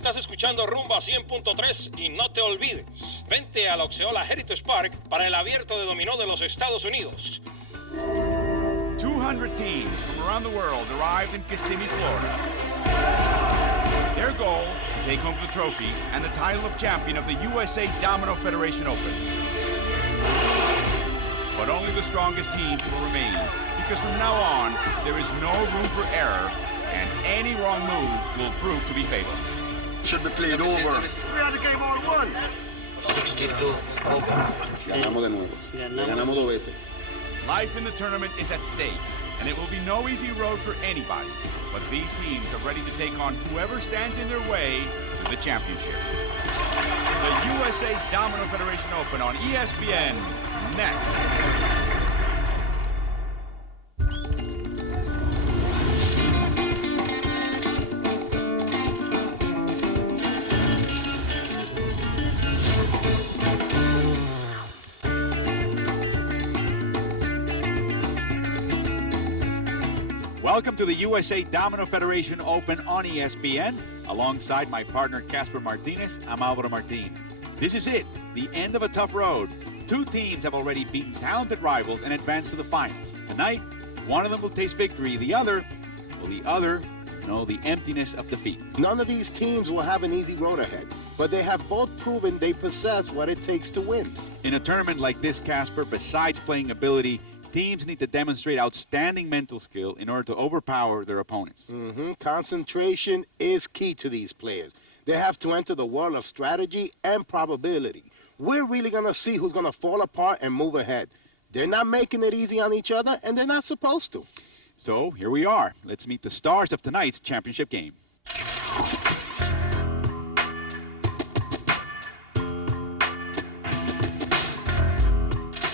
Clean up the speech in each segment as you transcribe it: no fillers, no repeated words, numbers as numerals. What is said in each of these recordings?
Estás escuchando Rumba 100.3 y no te olvides, vente a la Oxeola Heritage Park para el abierto de dominó de los Estados Unidos. 200 teams from around the world arrived in Kissimmee, Florida. Their goal, to take home the trophy and the title of champion of the USA Domino Federation Open. But only the strongest teams will remain, because from now on, there is no room for error, and any wrong move will prove to be fatal. Should be played over. We had the game all won. 62 over. Ganamos de nuevo. Ganamos dos veces. Life in the tournament is at stake, and it will be no easy road for anybody. But these teams are ready to take on whoever stands in their way to the championship. The USA Domino Federation Open on ESPN next. Welcome to the USA Domino Federation Open on ESPN. Alongside my partner Casper Martinez, I'm Alvaro Martin. This is it, the end of a tough road. Two teams have already beaten talented rivals and advanced to the finals. Tonight, one of them will taste victory, the other know the emptiness of defeat. None of these teams will have an easy road ahead, but they have both proven they possess what it takes to win. In a tournament like this, Casper, besides playing ability, teams need to demonstrate outstanding mental skill in order to overpower their opponents. Concentration is key to these players. They have to enter the world of strategy and probability. We're really going to see who's going to fall apart and move ahead. They're not making it easy on each other, and they're not supposed to. So here we are. Let's meet the stars of tonight's championship game.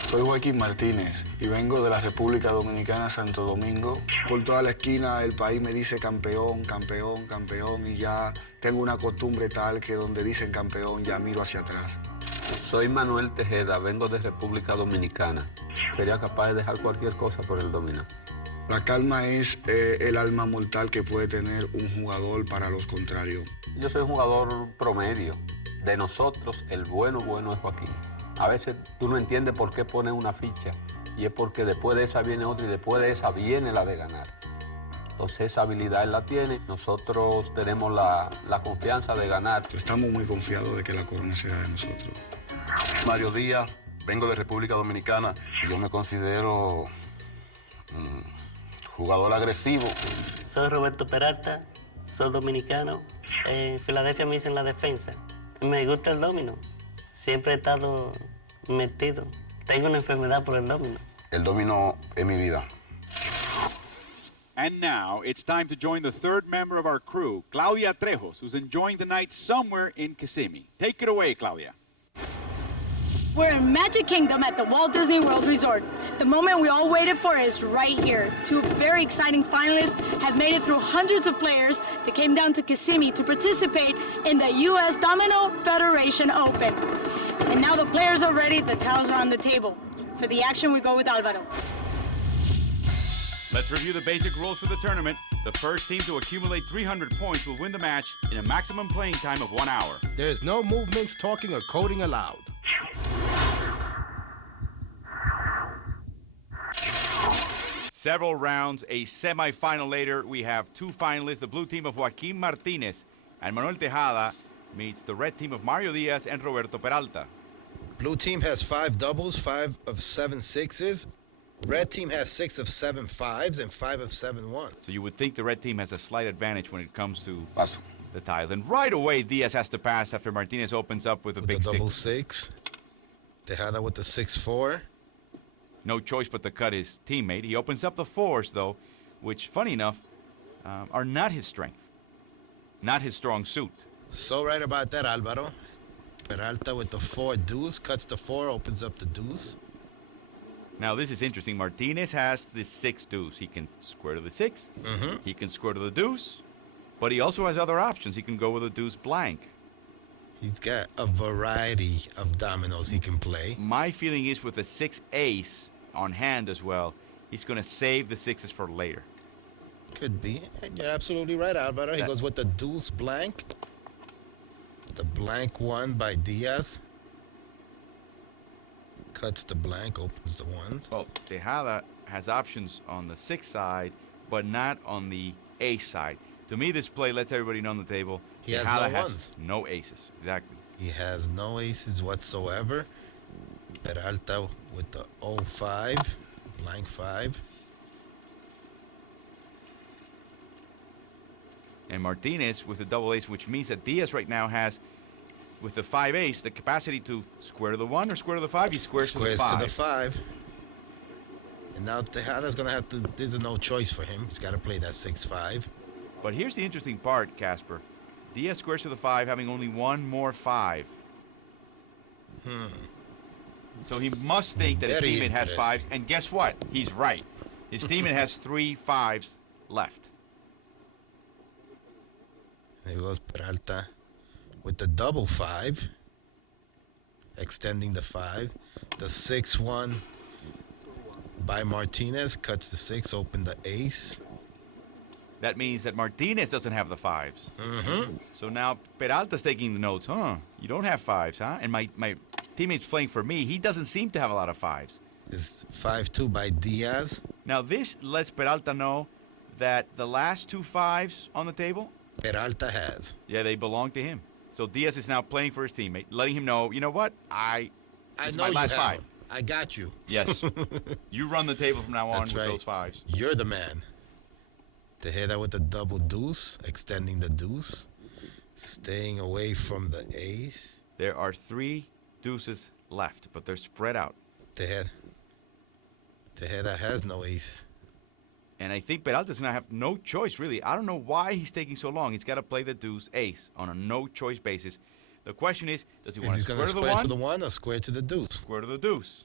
Soy Joaquín Martínez y vengo de la República Dominicana, Santo Domingo. Por toda la esquina el país me dice campeón, campeón, campeón y ya tengo una costumbre tal que donde dicen campeón ya miro hacia atrás. Soy Manuel Tejeda, vengo de República Dominicana. Sería capaz de dejar cualquier cosa por el dominó. La calma es el alma mortal que puede tener un jugador para los contrarios. Yo soy un jugador promedio. De nosotros, el bueno es Joaquín. A veces tú no entiendes por qué pones una ficha y es porque después de esa viene otra y después de esa viene la de ganar. Entonces esa habilidad él la tiene, nosotros tenemos la confianza de ganar. Estamos muy confiados de que la corona será de nosotros. Mario Díaz, vengo de República Dominicana. Yo me considero jugador agresivo. Soy Roberto Peralta, soy dominicano. En Filadelfia me dicen la defensa. Me gusta el domino. Siempre he estado metido. Tengo una enfermedad por el domino. El dominó es mi vida. And now it's time to join the third member of our crew, Claudia Trejos, who's enjoying the night somewhere in Kissimmee. Take it away, Claudia. We're in Magic Kingdom at the Walt Disney World Resort. The moment we all waited for is right here. Two very exciting finalists have made it through hundreds of players that came down to Kissimmee to participate in the U.S. Domino Federation Open. And now the players are ready, the towels are on the table. For the action, we go with Alvaro. Let's review the basic rules for the tournament. The first team to accumulate 300 points will win the match in a maximum playing time of 1 hour. There is no movements, talking, or coding allowed. Several rounds, a semifinal later, we have two finalists. The blue team of Joaquín Martínez and Manuel Tejada meets the red team of Mario Diaz and Roberto Peralta. Blue team has 5 doubles, 5 of 7 sixes. Red team has 6 of 7 fives and 5 of 7 ones. So you would think the red team has a slight advantage when it comes to Paso. the tiles. And right away, Diaz has to pass after Martinez opens up with a big the double six. 6. Tejada with the 6-4. No choice but to cut his teammate. He opens up the 4s, though, which, funny enough, are not his strength, not his strong suit. So right about that, Alvaro. Peralta with the 4 deuce, cuts the 4, opens up the deuce. Now, this is interesting. Martinez has the 6 deuce. He can square to the 6. He can square to the deuce. But he also has other options. He can go with a deuce blank. He's got a variety of dominoes he can play. My feeling is with a 6 ace on hand as well, he's going to save the 6s for later. Could be. You're absolutely right, Alvaro. He goes with the deuce blank. The blank one by Diaz. Cuts the blank, opens the ones. Well, Tejada has options on the 6 side, but not on the ace side. To me, this play lets everybody know on the table. He has Tejada no ones. No aces. Exactly. He has no aces whatsoever. Peralta with the 0-5, blank 5. And Martinez with the double ace, which means that Diaz right now has, with the 5 ace, the capacity to square to the 1 or square to the 5. He squares to the 5. To the 5. And now Tejada's going to have to, there's no choice for him. He's got to play that 6-5. But here's the interesting part, Casper. Diaz squares to the 5, having only one more 5. So he must think that his Very teammate has 5s. And guess what? He's right. His teammate has 3 5s left. There goes Peralta with the double 5. Extending the 5. The 6-1 by Martinez cuts the 6, open the ace. That means that Martinez doesn't have the 5s. So now Peralta's taking the notes. You don't have 5s, huh? And my teammate's playing for me. He doesn't seem to have a lot of 5s. This 5-2 by Diaz. Now this lets Peralta know that the last 2 5s on the table, Peralta has. yeah, they belong to him. So Diaz is now playing for his teammate, letting him know, you know what? I This is know my you last have 5. him. I got you. Yes. You run the table from now on That's with right. those 5s. You're the man. Tejeda with the double deuce, extending the deuce, staying away from the ace. There are 3 deuces left, but they're spread out. Tejeda has no ace. And I think Peralta's going to have no choice, really. I don't know why he's taking so long. He's got to play the deuce ace on a no-choice basis. The question is, does he want to Is he square going to to the 1? square to the 1 or square to the deuce? Square to the deuce.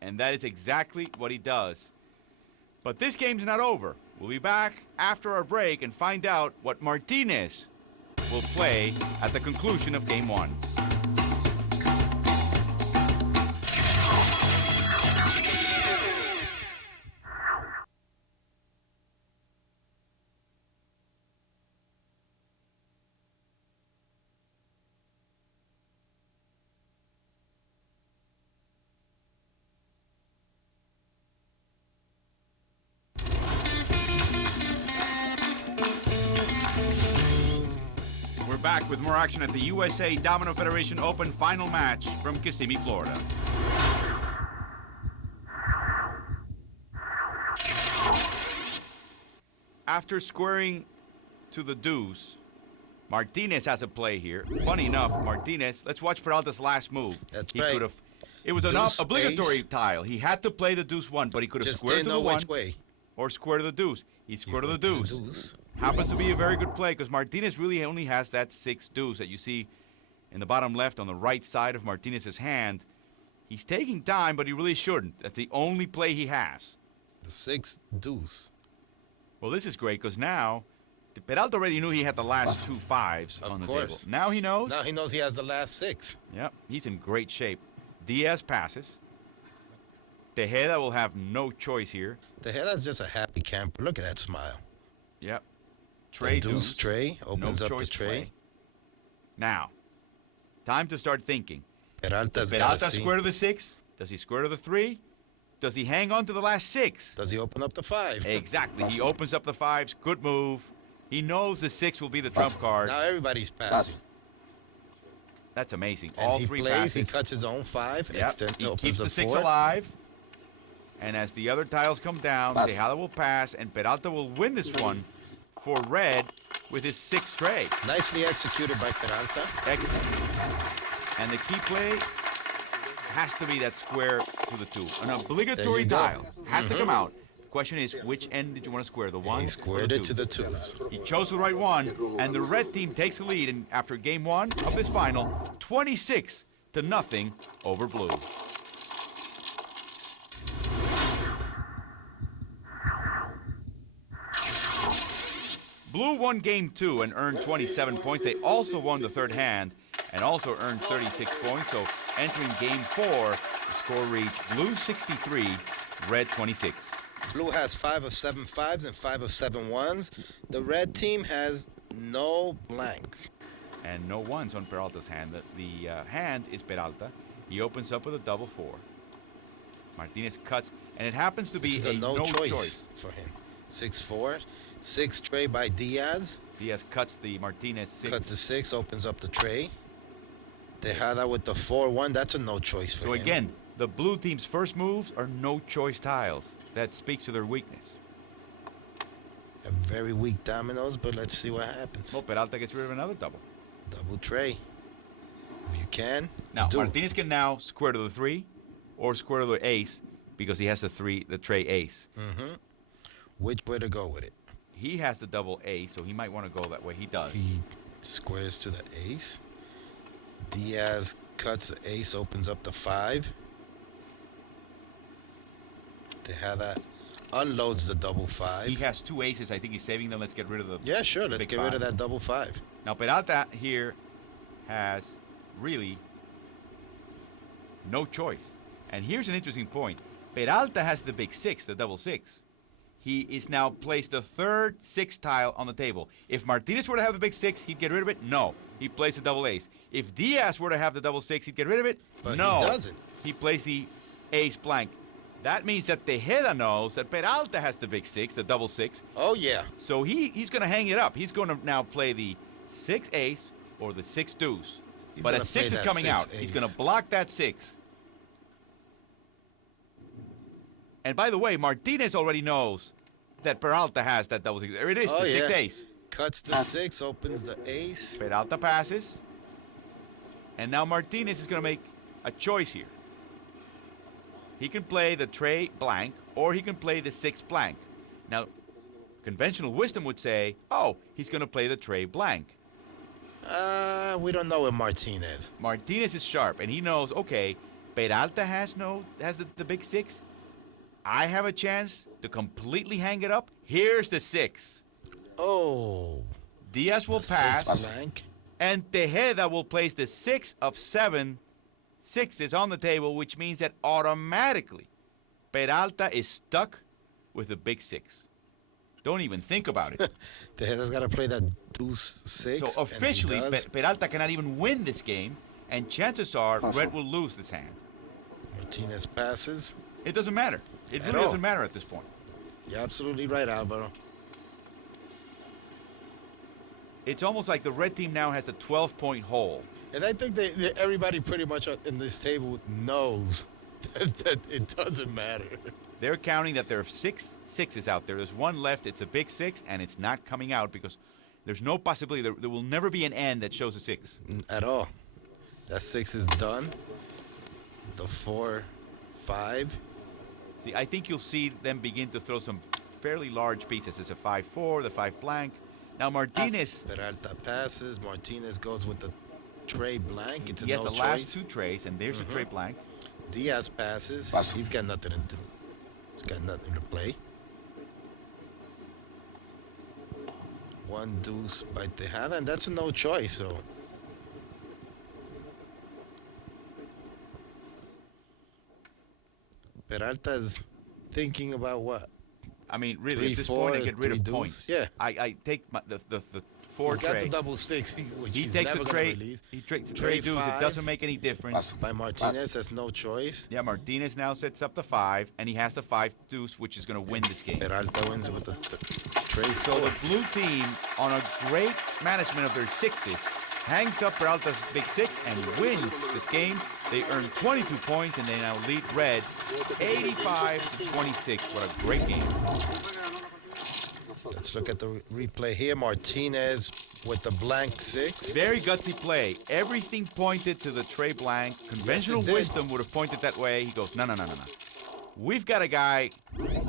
And that is exactly what he does. But this game's not over. We'll be back after our break and find out what Martinez will play at the conclusion of Game 1. We're back with more action at the USA Domino Federation Open final match from Kissimmee, Florida. After squaring to the deuce, Martinez has a play here. Funny enough, Martinez, let's watch Peralta's last move. That's he right. could have. It was an Deuce, obligatory ace. tile. He had to play the deuce 1, but he could have Just squared didn't to the know 1 which way. or squared to the deuce. He squared to the went to the deuce. deuce. Happens to be a very good play because Martinez really only has that 6 deuce that you see in the bottom left on the right side of Martinez's hand. He's taking time, but he really shouldn't. That's the only play he has. The 6 deuce. Well, this is great because now Peralta already knew he had the last 2 5s Of on the course. table. Now he knows. Now he knows he has the last 6. Yep, he's in great shape. Diaz passes. Tejeda will have no choice here. Tejeda's just a happy camper. Look at that smile. Yep. The Tray deuce tray opens no up the choice tray. play. Now, time to start thinking. Peralta's Does got Peralta to see. square to the 6? Does he square to the 3? Does he hang on to the last 6? Does he open up the 5? Exactly. He opens up the 5s. Good move. He knows the 6 will be the trump card. Now everybody's passing. That's amazing. And All he 3 plays, passes. he cuts his own 5, Yep. He opens keeps the the 6 4. alive. And as the other tiles come down, Tejada will pass, and Peralta will win this one for red with his 6th tray. Nicely executed by Peralta. Excellent. And the key play has to be that square to the 2. An obligatory you go. tile. Had to come out. The question is, which end did you want to square? The 1? He squared it to the 2s. He chose the right one, and the red team takes the lead in, after game 1 of this final, 26-0 over blue. Blue won game 2 and earned 27 points. They also won the 3rd hand and also earned 36 points. So entering game 4, the score reads blue 63, red 26. Blue has 5 of 7 5s and 5 of 7 1s. The red team has no blanks. And no ones on Peralta's hand. The hand is Peralta. He opens up with a double 4. Martinez cuts, and it happens to be This is a no choice for him. 6-4. 6 tray by Diaz. Diaz cuts the Martinez 6. Cuts the 6, opens up the tray. Tejada with the 4-1. That's a no choice for him. So again, the blue team's first moves are no choice tiles. That speaks to their weakness. They're very weak dominoes, but let's see what happens. Well, Peralta gets rid of another double. Double tray. If you can. Now, do. Martinez can now square to the 3 or square to the ace because he has the tray ace. Mm-hmm. Which way to go with it? He has the double ace, so he might want to go that way. He does. He squares to the ace. Diaz cuts the ace, opens up the 5. Tejada unloads the double 5. He has 2 aces. I think he's saving them. Let's get rid of the Yeah, sure. Let's big get 5. rid of that double 5. Now, Peralta here has really no choice. And here's an interesting point. Peralta has the big 6, the double 6. He is now placed the third 6 tile on the table. If Martinez were to have the big 6, he'd get rid of it? No. He plays the double ace. If Diaz were to have the double 6, he'd get rid of it? But no. he doesn't. He plays the ace blank. That means that Tejeda knows that Peralta has the big 6, the double 6. Oh, yeah. So he's going to hang it up. He's going to now play the 6 ace or the 6 deuce. He's But a gonna 6 play is that coming 6 out. He's ace. going to block that 6. And by the way, Martinez already knows that Peralta has that double 6. There it is, Oh, the 6 yeah. ace. Cuts the 6, opens the ace. Peralta passes. And now Martinez is going to make a choice here. He can play the tray blank, or he can play the 6 blank. Now, conventional wisdom would say, oh, he's going to play the tray blank. We don't know with Martinez. Martinez is sharp, and he knows, okay, Peralta has the big 6. I have a chance to completely hang it up. Here's the 6. Oh. Diaz will The pass. 6 blank. And Tejeda will place the 6 of 7 6s on the table, which means that automatically Peralta is stuck with a big 6. Don't even think about it. Tejeda's got to play that deuce 6. So officially, and he does. Peralta cannot even win this game, and chances are Red will lose this hand. Martinez passes. It doesn't matter. It At really all. doesn't matter at this point. You're absolutely right, Alvaro. It's almost like the red team now has a 12-point hole. And I think everybody pretty much in this table knows that it doesn't matter. They're counting that there are 6 6s out there. There's one left. It's a big 6, and it's not coming out because there's no possibility. There will never be an end that shows a 6. At all. That 6 is done. The 4, 5. See, I think you'll see them begin to throw some fairly large pieces. It's a 5-4, the 5 blank. Now Martinez, Peralta passes. Martinez goes with the tray blank. It's a he has no the choice. last 2 trays, and there's a tray blank. Diaz passes. He's got nothing to do. He's got nothing to play. 1 deuce by Tejada, and that's a no choice. So Peralta's thinking about what? I mean, really, 3, at this 4, point, I get rid 3 of deuce. points. Yeah. I take the 4 He's got tray. the double 6, which He he's takes never the gonna tray. release. He takes the Tray tray deuce. It 5. doesn't make any difference. By Martinez has no choice. Yeah, Martinez now sets up the 5, and he has the 5 deuce, which is going to win this game. Peralta wins with the tray So 4. the blue team, on a great management of their 6s, hangs up Peralta's big 6 and wins this game. They earn 22 points, and they now lead red 85-26. What a great game. Let's look at the replay here. Martinez with the blank 6. Very gutsy play. Everything pointed to the tray blank. Conventional did. wisdom would have pointed that way. He goes, no. We've got a guy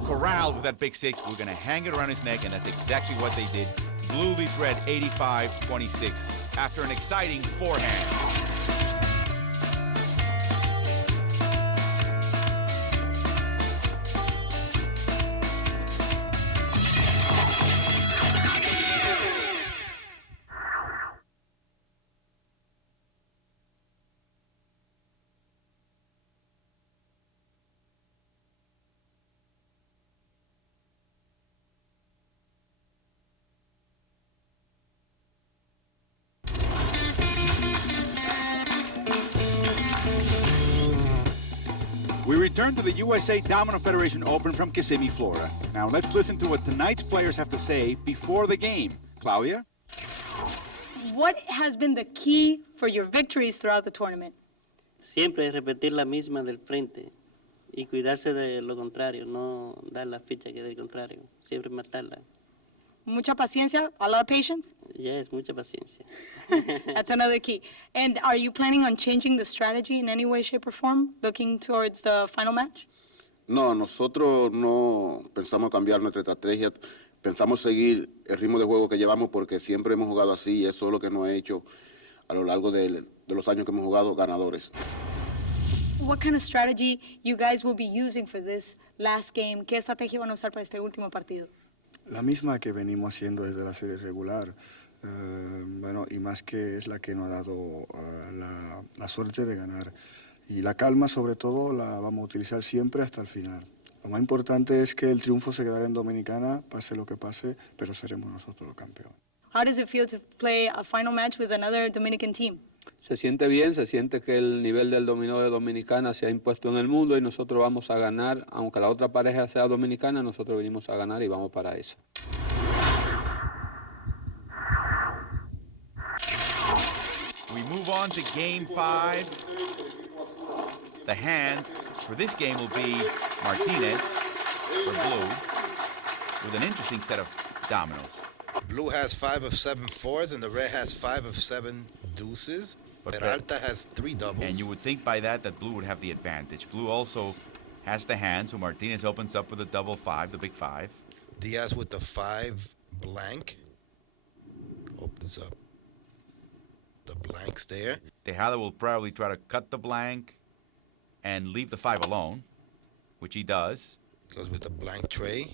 corralled with that big 6. We're going to hang it around his neck, and that's exactly what they did. Blue leads red 85-26 after an exciting 4-hand. return to the USA Domino Federation Open from Kissimmee, Florida. Now let's listen to what tonight's players have to say before the game. Claudia? What has been the key for your victories throughout the tournament? Siempre repetir la misma del frente y cuidarse de lo contrario, no dar la ficha que del contrario, siempre matarla. Mucha paciencia, a lot of patience? Yes, mucha paciencia. That's another key. And are you planning on changing the strategy in any way, shape, or form, looking towards the final match? No, nosotros no pensamos cambiar nuestra estrategia. Pensamos seguir el ritmo de juego que llevamos porque siempre hemos jugado así y eso es lo que nos ha hecho a lo largo de los años que hemos jugado ganadores. What kind of strategy you guys will be using for this last game? ¿Qué estrategia van a usar para este último partido? La misma que venimos haciendo desde la serie regular. Bueno, y más que es la que nos ha dado la suerte de ganar. Y la calma, sobre todo, la vamos a utilizar siempre hasta el final. Lo más importante es que el triunfo se quedará en Dominicana, pase lo que pase, pero seremos nosotros los campeones. How does it feel to play a final match with another Dominican team? Se siente bien, se siente que el nivel del dominó de Dominicana se ha impuesto en el mundo y nosotros vamos a ganar, aunque la otra pareja sea dominicana, nosotros venimos a ganar y vamos para eso. We move on to game 5. The hand for this game will be Martinez for blue with an interesting set of dominoes. Blue has 5 of 7 fours, and the red has 5 of 7 deuces. Peralta has 3 doubles. And you would think by that blue would have the advantage. Blue also has the hand, so Martinez opens up with a double 5, the big 5. Diaz with the 5 blank. Opens up the blanks there. Tejada will probably try to cut the blank and leave the 5 alone, which he does. Goes with the blank tray.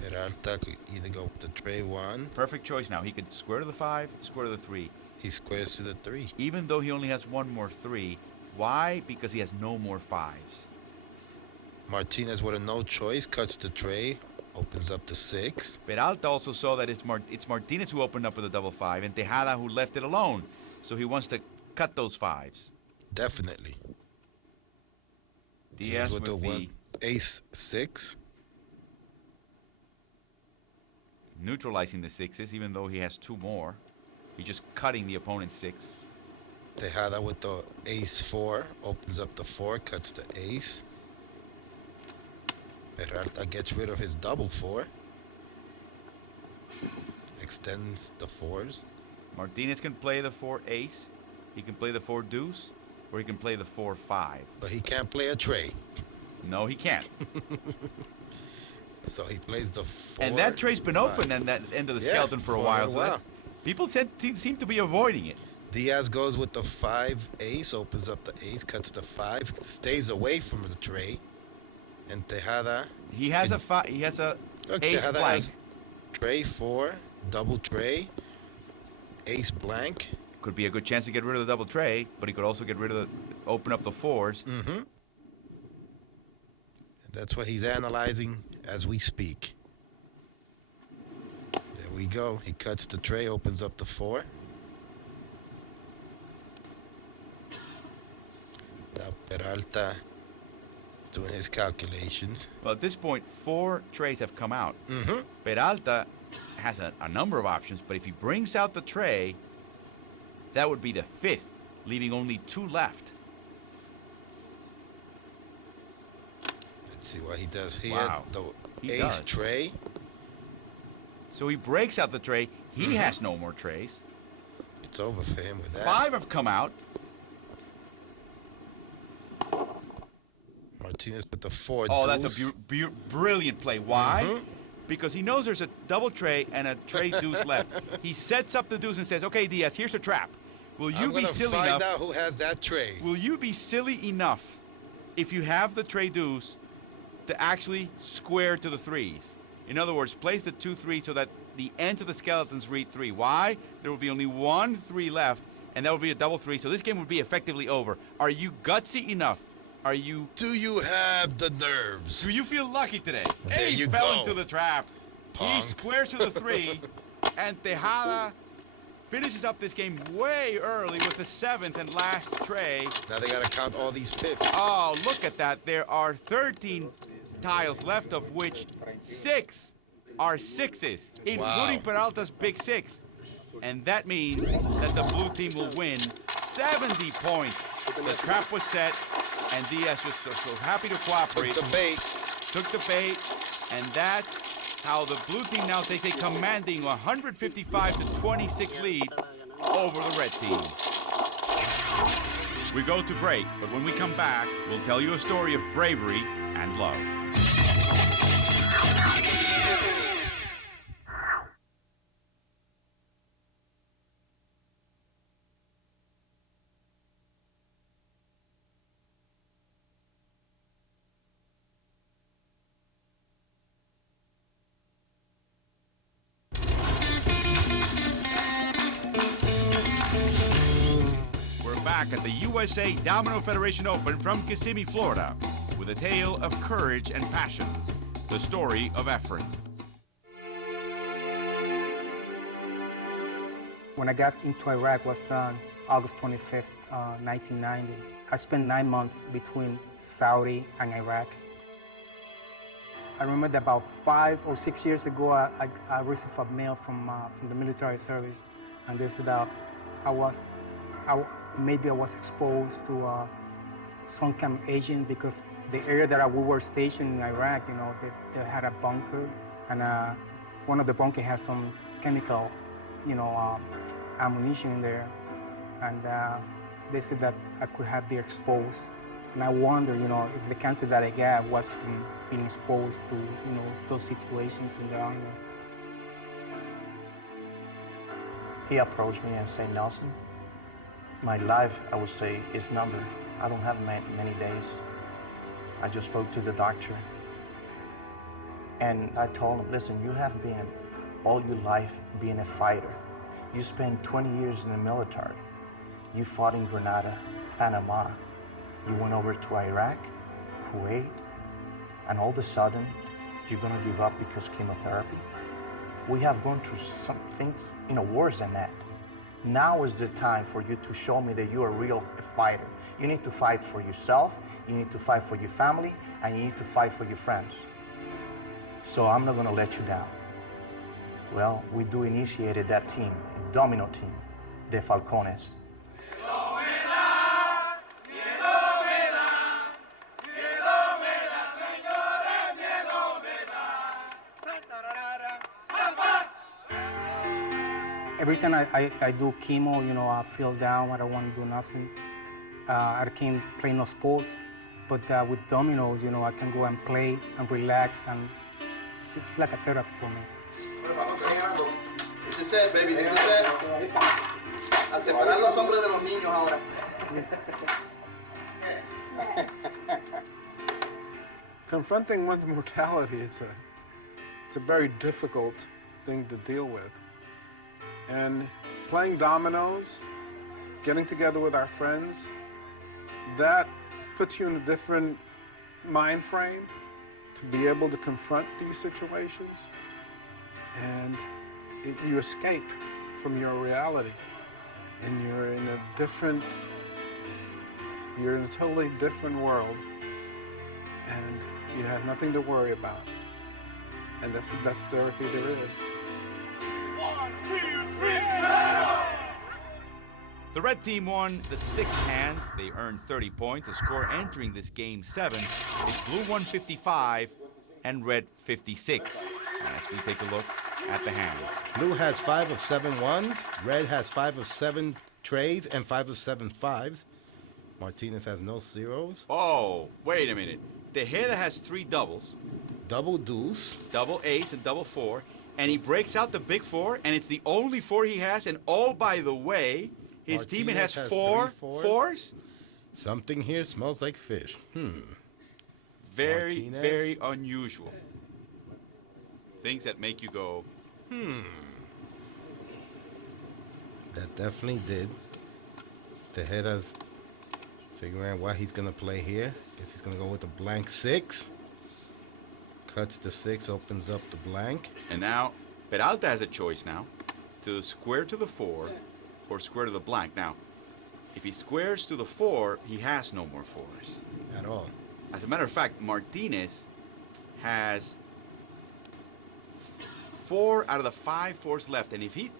Peralta could either go with the tray 1. Perfect choice now. He could square to the 5, square to the 3. He squares to the 3. Even though he only has one more 3. Why? Because he has no more 5s. Martinez with a no choice cuts the tray, opens up the 6. Peralta also saw that it's Martinez who opened up with a double 5 and Tejada who left it alone. So he wants to cut those 5s. Definitely. Diaz with the the ace 6. Neutralizing the 6s, even though he has 2 more. He's just cutting the opponent's 6. Tejada with the ace 4, opens up the 4, cuts the ace. Peralta gets rid of his double 4. Extends the 4s. Martinez can play the 4 ace, he can play the 4 deuce, or he can play the 4 5. But he can't play a tray. No, he can't. So he plays the 4. And that tray's been 5. open and that end of the skeleton for a while. So people seem to be avoiding it. Diaz goes with the 5 ace, opens up the ace, cuts the 5, stays away from the tray. And Tejada. He has a Look, ace Tejada blank. has tray 4, double tray, ace blank. Could be a good chance to get rid of the double tray, but he could also open up the 4s. Mm-hmm. That's what he's analyzing as we speak. There we go. He cuts the tray, opens up the 4. Now Peralta is doing his calculations. Well, at this point, 4 trays have come out. Mm-hmm. Peralta has a number of options, but if he brings out the tray, that would be the 5th, leaving only 2 left. Let's see what he does here. Wow. The He ace does. tray. So he breaks out the tray. He has no more trays. It's over for him with that. 5 have come out. Martinez with the 4 Oh, deuce. that's a brilliant play. Why? Because he knows there's a double tray and a tray deuce left. He sets up the deuce and says, "Okay, Diaz, here's a trap. Will you be silly find enough? out who has that tray. Will you be silly enough if you have the tray deuce to actually square to the 3s? In other words, place the 2 3s so that the ends of the skeletons read 3. Why? There will be only 1 3 left, and that will be a double 3. So this game would be effectively over. Are you gutsy enough? Do you have the nerves? Do you feel lucky today? There Hey, he you fell go. into the trap. He Punk. squares to the 3, and Tejada finishes up this game way early with the 7th and last tray. Now they gotta count all these pips. Oh, look at that. There are 13 tiles left, of which 6 are sixes, including Peralta's big 6. And that means that the blue team will win 70 points. The trap was set, and Diaz just so happy to cooperate. Took the bait. Took the bait, and that's how the blue team now takes a commanding 155-26 lead over the red team. We go to break, but when we come back, we'll tell you a story of bravery and love. Back at the USA Domino Federation Open from Kissimmee, Florida, with a tale of courage and passion, the story of Efren. When I got into Iraq was on August 25th, 1990. I spent 9 months between Saudi and Iraq. I remember that about 5 or 6 years ago, I received a mail from the military service, and they said that maybe I was exposed to some kind of agent, because the area that we were stationed in Iraq, you know, they had a bunker, and one of the bunkers had some chemical, you know, ammunition in there, and they said that I could have been exposed. And I wonder, you know, if the cancer that I got was from being exposed to, you know, those situations in the army. He approached me and said, Nelson, my life, I would say, is numbered. I don't have many days. I just spoke to the doctor. And I told him, listen, you have been all your life being a fighter. You spent 20 years in the military. You fought in Grenada, Panama. You went over to Iraq, Kuwait, and all of a sudden, you're gonna give up because chemotherapy? We have gone through some things, you know, worse than that. Now is the time for you to show me that you're a real fighter. You need to fight for yourself, you need to fight for your family, and you need to fight for your friends. So I'm not gonna let you down. Well, we initiated that team, a domino team, the Falcones. Every time I do chemo, you know, I feel down, I don't want to do nothing. I can't play no sports, but with dominoes, you know, I can go and play and relax, and it's like a therapy for me. This is it, baby, this is it. A separar los hombres de los niños ahora. Confronting one's mortality, it's a very difficult thing to deal with. And playing dominoes, getting together with our friends, that puts you in a different mind frame to be able to confront these situations, and you escape from your reality, and you're in a totally different world, and you have nothing to worry about. And that's the best therapy there is. 1, 2, 3, The red team won the sixth hand. They earned 30 points. The score entering this game 7 is blue 155 and red 56. As we take a look at the hands. Blue has 5 of 7 ones. Red has 5 of 7 trays and 5 of 7 fives. Martinez has no zeros. Oh, wait a minute. Tejeda has 3 doubles. Double deuce. Double ace and double 4. And he breaks out the big 4, and it's the only 4 he has. And oh, by the way, his teammate has 4 fours. Something here smells like fish. Very, Martinez. very unusual. Things that make you go, That definitely did. Tejeda's figuring out what he's going to play here. Guess he's going to go with a blank 6. Cuts the 6, opens up the blank. And now, Peralta has a choice now. to square to the 4 or square to the blank. Now, if he squares to the 4, he has no more 4s. At all. As a matter of fact, Martinez has 4 out of the 5 4s left. And if he...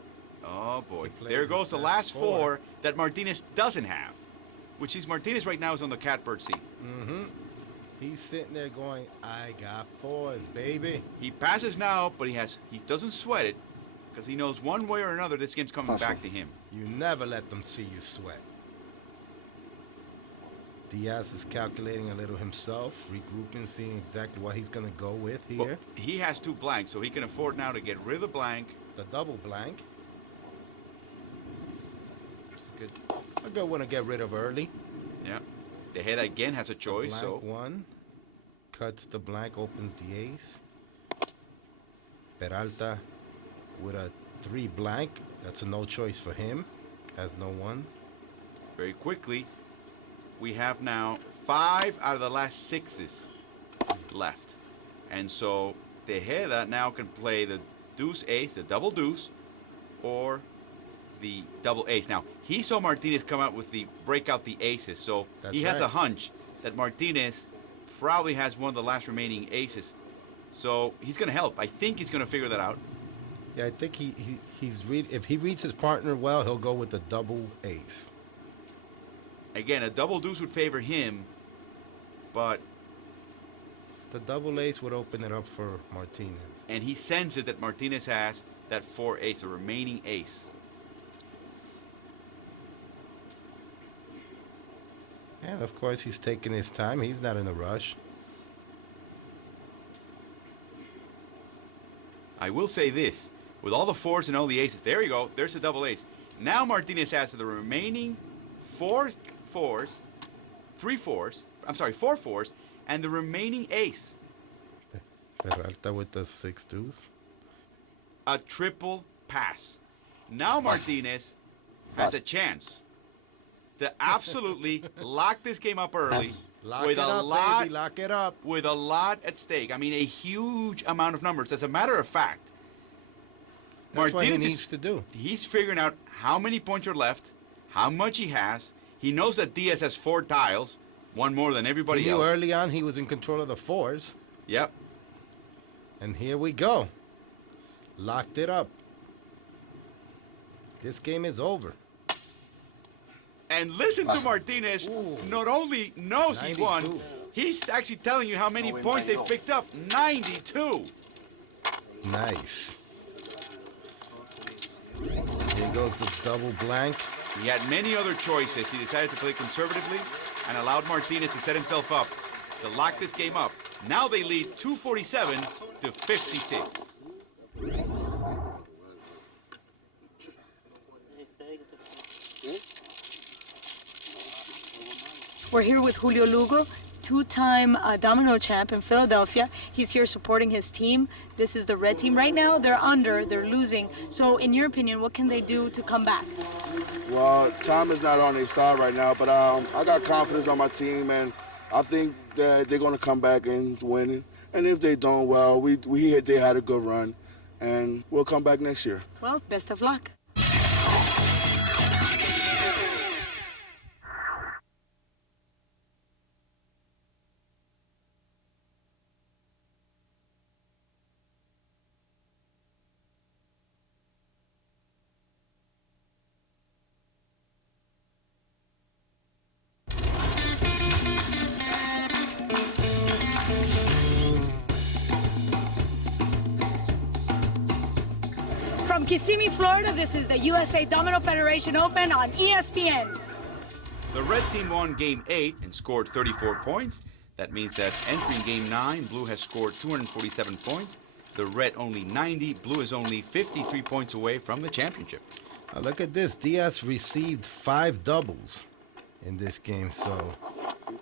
Oh, boy. There goes the last 4 that Martinez doesn't have. Which is Martinez right now is on the catbird seat. Mm-hmm. He's sitting there going, I got 4s, baby. He passes now, but he doesn't sweat it because he knows one way or another this game's coming back to him. You never let them see you sweat. Diaz is calculating a little himself, regrouping, seeing exactly what he's going to go with here. Well, he has 2 blanks, so he can afford now to get rid of the blank. The double blank. It's a good one to get rid of early. Yeah. The head again has a choice. The blank 1 cuts the blank, opens the ace. Peralta with a 3 blank. That's a no choice for him. Has no 1s. Very quickly, we have now 5 out of the last 6s left. And so Tejeda now can play the deuce ace, the double deuce, or the double ace. Now, he saw Martinez come out with the break out the aces, so he has a hunch that Martinez probably has one of the last remaining aces. So he's going to help. I think he's going to figure that out. Yeah, I think if he reads his partner well, he'll go with the double ace. Again, a double deuce would favor him, but the double ace would open it up for Martinez. And he senses that Martinez has that 4 ace, the remaining ace. And of course, he's taking his time. He's not in a rush. I will say this. With all the 4s and all the aces, there you go. There's a double ace. Now Martinez has the remaining 4 4s, and the remaining ace. Peralta with the 6 deuce. A triple pass. Now Martinez has a chance to absolutely lock this game up early. Lock it up, baby. Lock it up. With a lot at stake. I mean, a huge amount of numbers. As a matter of fact, that's what he needs to do. He's figuring out how many points are left, how much he has. He knows that Diaz has 4 tiles, one more than everybody he else. knew early on he was in control of the 4s. Yep. And here we go. Locked it up. This game is over. And listen to Martinez. Ooh. Not only knows 92. He won, he's actually telling you how many points they've picked up. 92. Nice. Here goes the double blank. He had many other choices. He decided to play conservatively and allowed Martinez to set himself up to lock this game up. Now they lead 247 to 56. We're here with Julio Lugo, 2-time domino champ in Philadelphia. He's here supporting his team. This is the red team. Right now, they're losing. So in your opinion, what can they do to come back? Well, time is not on their side right now, but I got confidence on my team, and I think that they're going to come back and win. And if they don't, well, they had a good run, and we'll come back next year. Well, best of luck. From Kissimmee, Florida, this is the USA Domino Federation Open on ESPN. The red team won Game 8 and scored 34 points. That means that entering Game 9, Blue has scored 247 points. The red only 90. Blue is only 53 points away from the championship. Now look at this. Diaz received 5 doubles in this game, so...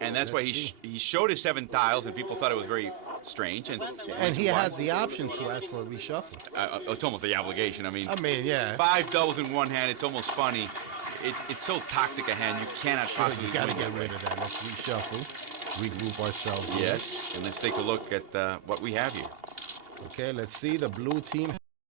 And that's why he showed his 7 tiles, and people thought it was very strange. And he has the option to ask for a reshuffle. It's almost the obligation. I mean, yeah. 5 doubles in one hand, it's almost funny. It's so toxic a hand, you cannot possibly You got to get rid of that. Let's reshuffle, regroup ourselves. Yes, and let's take a look at what we have here. Okay, let's see. The blue team